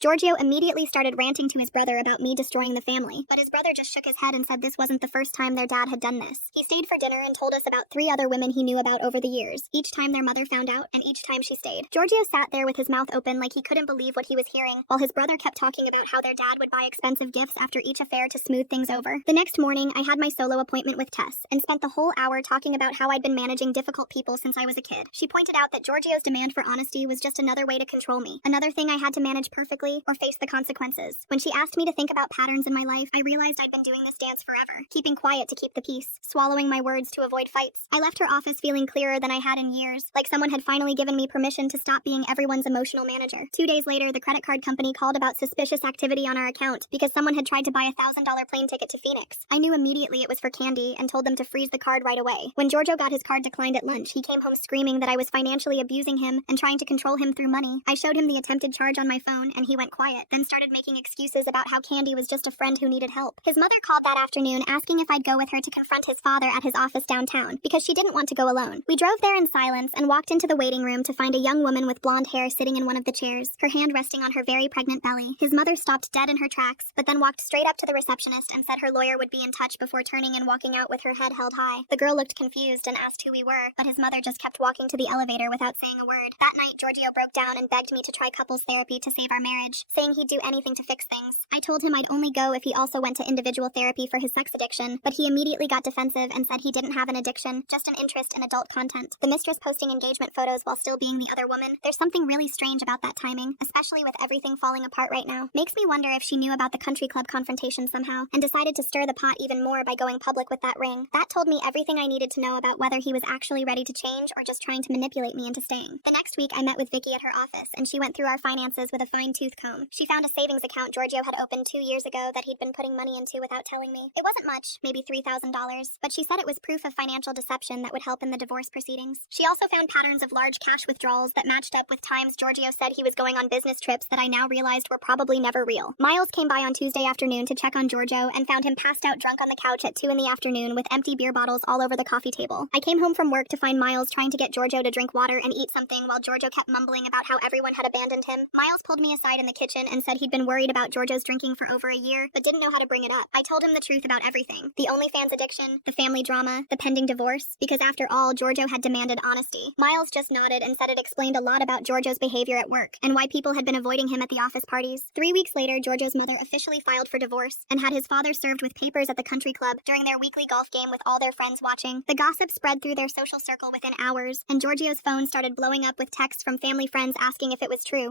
Giorgio immediately started ranting to his brother about me destroying the family, but his brother just shook his head and said this wasn't the first time their dad had done this. He stayed for dinner and told us about 3 other women he knew about over the years, each time their mother found out and each time she stayed. Giorgio sat there with his mouth open like he couldn't believe what he was hearing, while his brother kept talking about how their dad would buy expensive gifts after each affair to smooth things over. The next morning, I had my solo appointment with Tess and spent the whole hour talking about how I'd been managing difficult people since I was a kid. She pointed out that Giorgio's demand for honesty was just another way to control me, another thing I had to manage perfectly or face the consequences. When she asked me to think about patterns in my life, I realized I'd been doing this dance forever, keeping quiet to keep the peace, swallowing my words to avoid fights. I left her office feeling clearer than I had in years, like someone had finally given me permission to stop being everyone's emotional manager. 2 days later, the credit card company called about suspicious activity on our account because someone had tried to buy a $1,000 plane ticket to Phoenix. I knew immediately it was for Candy and told them to freeze the card right away. When Giorgio got his card declined at lunch, he came home screaming that I was financially abusing him and trying to control him through money. I showed him the attempted charge on my phone and he went quiet, then started making excuses about how Candy was just a friend who needed help. His mother called that afternoon asking if I'd go with her to confront his father at his office downtown because she didn't want to go alone. We drove there in silence and walked into the waiting room to find a young woman with blonde hair sitting in one of the chairs, her hand resting on her very pregnant belly. His mother stopped dead in her tracks, but then walked straight up to the receptionist and said her lawyer would be in touch before turning and walking out with her head held high. The girl looked confused and asked who we were, but his mother just kept walking to the elevator without saying a word. That night, Giorgio broke down and begged me to try couples therapy to save our marriage, saying he'd do anything to fix things. I told him I'd only go if he also went to individual therapy for his sex addiction, but he immediately got defensive and said he didn't have an addiction, just an interest in adult content. The mistress posting engagement photos while still being the other woman. There's something really strange about that timing, especially with everything falling apart right now. Makes me wonder if she knew about the country club confrontation somehow and decided to stir the pot even more by going public with that ring. That told me everything I needed to know about whether he was actually ready to change or just trying to manipulate me into staying. The next week, I met with Vicky at her office and she went through our finances with a fine-tooth comb. She found a savings account Giorgio had opened 2 years ago that he'd been putting money into without telling me. It wasn't much, maybe $3,000, but she said it was proof of financial deception that would help in the divorce proceedings. She also found patterns of large cash withdrawals that matched up with times Giorgio said he was going on business trips that I now realized were probably never real. Miles came by on Tuesday afternoon to check on Giorgio and found him passed out drunk on the couch at 2 in the afternoon with empty beer bottles all over the coffee table. I came home from work to find Miles trying to get Giorgio to drink water and eat something while Giorgio kept mumbling about how everyone had abandoned him. Miles pulled me aside in the kitchen and said he'd been worried about Giorgio's drinking for over a year, but didn't know how to bring it up. I told him the truth about everything. The OnlyFans addiction, the family drama, the pending divorce, because after all, Giorgio had demanded honesty. Miles just nodded and said it explained a lot about Giorgio's behavior at work and why people had been avoiding him at the office parties. 3 weeks later, Giorgio's mother officially filed for divorce and had his father served with papers at the country club during their weekly golf game with all their friends watching. The gossip spread through their social circle within hours, and Giorgio's phone started blowing up with texts from family friends asking if it was true.